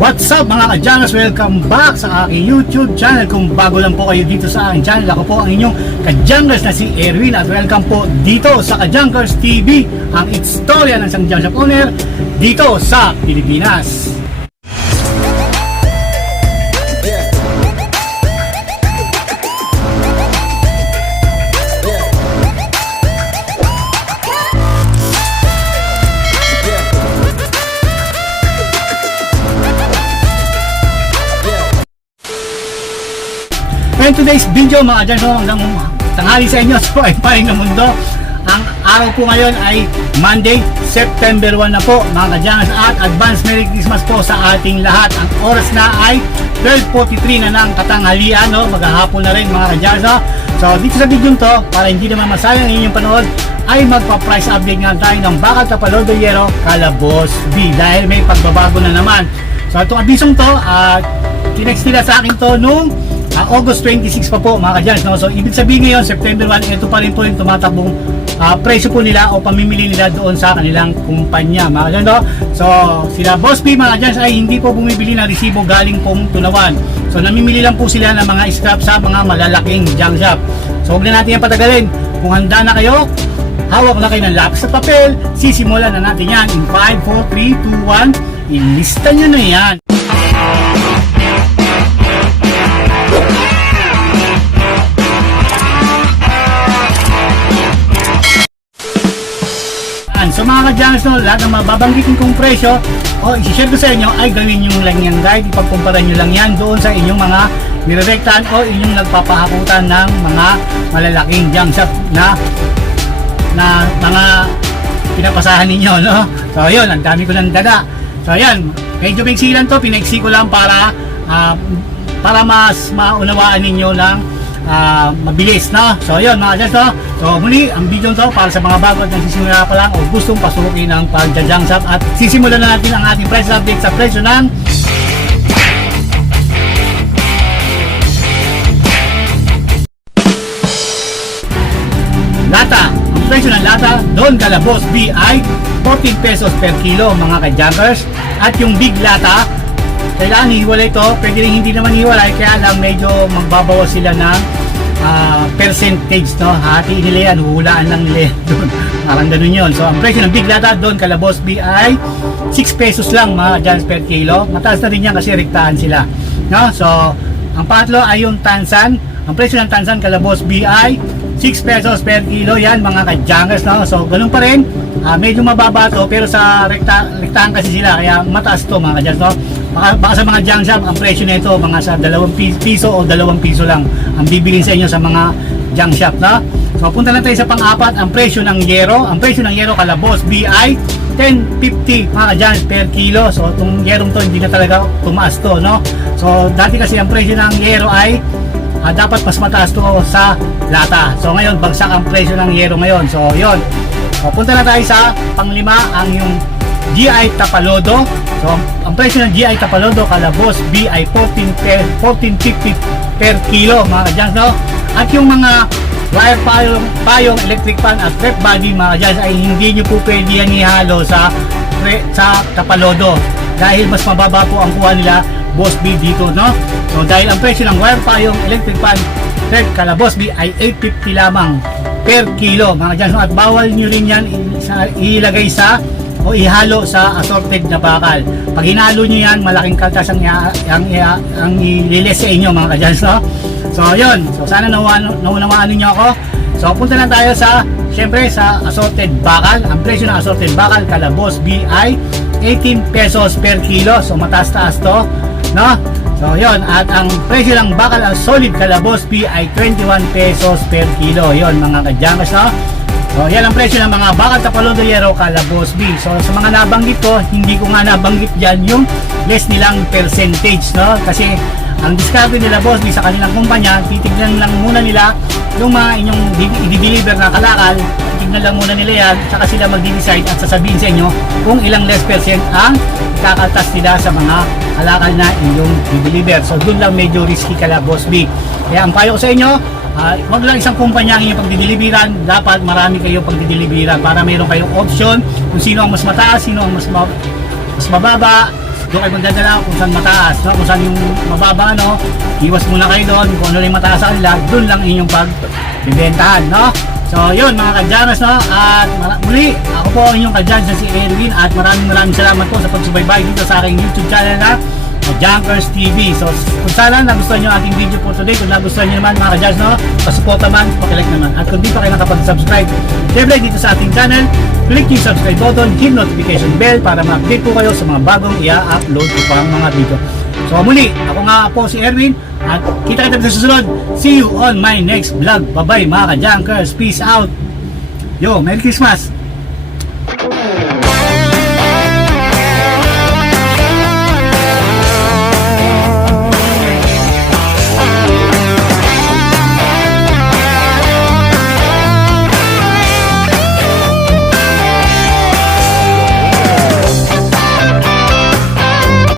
What's up mga kadyanas? Welcome back sa aking YouTube channel. Kung bago lang po kayo dito sa aking channel, ako po ang inyong kadyanas na si Erwin at welcome po dito sa Kadyankers TV, ang istorya ng isang junk shop owner dito sa Pilipinas. And today's video mga dyan, so, hanggang tanghali sa inyo so, paring ng mundo. Ang araw po ngayon ay Monday, September 1 na po mga kadyanas at advance Merry Christmas po sa ating lahat. Ang oras na ay 12.43 na ng katanghalian, no? maghahapon na rin mga kadyanas. So dito sa video to, para hindi naman masayang ang inyong panood, ay magpa-price update nga tayo ng Bakal Tapalodo Yero Calabos B dahil may pagbabago na naman. So itong abisong to, at tinext nila sa akin to nung Ah, August 26 pa po mga kadyans. No? So ibig sabihin ngayon, September 1, ito pa rin po yung tumatakbong ah, presyo po nila o pamimili nila doon sa kanilang kumpanya mga kadyans. No? So sila Boss P mga kadyans ay hindi po bumibili ng resibo galing pong tunawan. So namimili lang po sila ng mga scrap sa mga malalaking junk shop. So huwag na natin yan patagalin. Kung handa na kayo, hawak na kayo ng lapis at papel, sisimulan na natin yan in 5, 4, 3, 2, 1. Ilista nyo na yan. So mga kadyanas no, lahat ng mababanggitin kong presyo o isi-share ko sa inyo ay gawin nyo lang yan guide. Ipagkumpara nyo lang yan doon sa inyong mga nirerektahan o inyong nagpapahakutan ng mga malalaking junk shop na na mga pinapasahan ninyo no. So yun, ang dami ko ng daga. So yan, medyo bigsilan to, pinaiksi ko lang para ah, para mas maunawaan ninyo ng ah, mabilis no. So yun mga guys no. So muli ang video to para sa mga bago at nagsisimula pa lang o gustong pasukin ng pagja-junk shop at sisimulan na natin ang ating price update sa presyo ng lata. Ang presyo ng lata, doon Calabos B ay 14 pesos per kilo mga ka-junkers. At yung big lata, kailangan hiwalay ito. Pwede rin hindi naman hiwalay, kaya lang medyo magbabawas sila ng ah, percentage. No? Hati nila yan, huhulaan lang nila yan doon. Parang ganun yun. So ang presyo ng big lata doon Calabos B ay 6 pesos lang mga junkers per kilo. Mataas na rin yan kasi rektahan sila. No? So ang pangatlo ay yung tansan. Ang presyo ng tansan Calabos B ay 6 pesos per kilo yan mga ka-jungers no? so ganun pa rin ah, medyo mababa to pero sa rekta, rektahan kasi sila kaya mataas to mga ka-jungers no? Baka, baka sa mga junk shop ang presyo nito mga sa 2 piso o 2 piso lang ang bibilin sa inyo sa mga junk shop no? so punta na tayo sa pang-apat ang presyo ng yero ang presyo ng yero kalabos BI 10.50 mga ka-jungers per kilo so itong yerong to hindi na talaga tumaas to no? so dati kasi ang presyo ng yero ay ah, dapat mas mataas to sa lata. So ngayon, bagsak ang presyo ng yero ngayon. So yon. So, punta na tayo sa panglima, ang yung GI Tapalodo. So ang presyo ng GI Tapalodo, kalabos, B ay 14 per, 14.50 per kilo mga kadyans, no? At yung mga wire payong, payong electric fan at rep body mga kadyans ay hindi nyo po pwede yan ihalo sa, sa Tapalodo dahil mas mababa po ang kuha nila Boss B dito, no? So dahil ang presyo ng wire payong electric fan third Calabos B ay 850 lamang per kilo mga dyan. So, at bawal nyo rin yan ilagay sa o ihalo sa assorted na bakal. Pag hinalo nyo yan, malaking kaltas ang, ang, ia- ang ililis sa inyo mga kadyans. No? So yun, so sana nawaan, naunawaan ninyo ako. So punta na tayo sa, syempre sa assorted bakal. Ang presyo ng assorted bakal, Calabos B ay 18 pesos per kilo. So mataas-taas to. No? So yun, at ang presyo ng bakal ang solid Calabos P ay 21 pesos per kilo. Yun mga kadyamas no? So yan ang presyo ng mga bakal tapalodo yero Calabos B. So sa mga nabanggit ko, hindi ko nga nabanggit dyan yung less nilang percentage no? Kasi ang discount nila boss sa kanilang kumpanya, titignan lang muna nila yung mga inyong i-deliver na kalakal, tignan lang muna nila yan, saka sila mag-decide at sasabihin sa inyo kung ilang less percent ang kakaltas nila sa mga kalakal na inyong i-deliver. So doon lang medyo risky kala Boss B. Kaya ang payo ko sa inyo, ah, wag lang isang kumpanya ang inyong pagdideliveran, dapat marami kayong pagdideliveran para mayroon kayong option kung sino ang mas mataas, sino ang mas, ma- mas mababa, doon kayo magdadala kung saan mataas, no? kung saan yung mababa, no? iwas muna kayo doon, kung ano yung mataas sa kanila, doon lang inyong pagbibentahan, no? So yun mga kadyanas no at muli ako po ang inyong kadyan si Erwin at maraming maraming salamat po sa pagsubaybay dito sa aking YouTube channel na Junkers TV. So kung sana nagustuhan nyo ating video po today, kung nagustuhan nyo naman mga kadyanas no, pasupport naman, pakilike naman. At kung di pa kayo nakapag-subscribe, syempre dito sa ating channel, click yung subscribe button, hit notification bell para ma-update po kayo sa mga bagong i-upload ko pang mga video. So muli, ako nga po si Erwin at kita kita sa susunod. See you on my next vlog. Bye bye mga ka-junkers. Peace out. Yo, Merry Christmas.